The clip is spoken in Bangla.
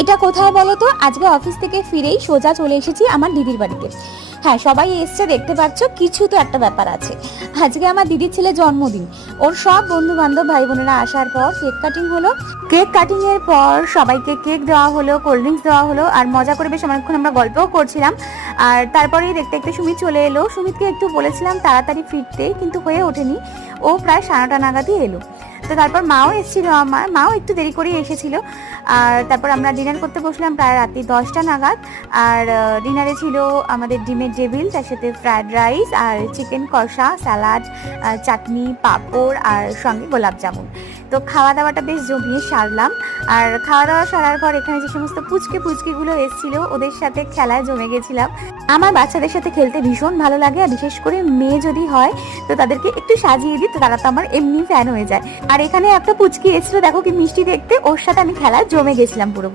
এটা কোথায় বলো তো? আজকে অফিস থেকে ফিরেই সোজা চলে এসেছি আমার দিদির বাড়িতে। হ্যাঁ, সবাই এসছে, দেখতে পাচ্ছ, কিছু তো একটা ব্যাপার আছে। আজকে আমার দিদির ছেলে জন্মদিন। ওর সব বন্ধু বান্ধব ভাই বোনেরা আসার পর কেক কাটিং হলো। কেক কাটিং এর পর সবাইকে কেক দেওয়া হলো, কোল্ড ড্রিঙ্কস দেওয়া হলো, আর মজা করে বেশ অনেকক্ষণ আমরা গল্পও করছিলাম। আর তারপরেই দেখতে দেখতে সুমিত চলে এলো। সুমিতকে একটু বলেছিলাম তাড়াতাড়ি ফিরতে, কিন্তু হয়ে ওঠেনি। ও প্রায় 9:30 নাগাদই এলো। তো তারপর মাও এসেছিল, আমার মাও একটু দেরি করেই এসেছিল। আর তারপর আমরা ডিনার করতে বসলাম প্রায় রাত্রি 10টা নাগাদ। আর ডিনারে ছিল আমাদের ডিমের টেবিল, তার সাথে ফ্রায়েড রাইস আর চিকেন কষা, স্যালাড, চাটনি, পাঁপড় আর সঙ্গে গোলাপ জামুন। তো খাওয়া দাওয়াটা বেশ জমিয়ে সারলাম। আর খাওয়া দাওয়া সারার পর এখানে যে সমস্ত পুচকিগুলো এসেছিল, ওদের সাথে খেলায় জমে গেছিলাম। আমার বাচ্চাদের সাথে খেলতে ভীষণ ভালো লাগে, আর বিশেষ করে মেয়ে যদি হয় তো তাদেরকে একটু সাজিয়ে দিই, তো তারা তো আমার এমনি ফ্যান হয়ে যায়। আর এখানে একটা পুচকি এসেছিল, দেখো কি মিষ্টি দেখতে, ওর সাথে আমি খেলায় জমে গেছিলাম পুরো।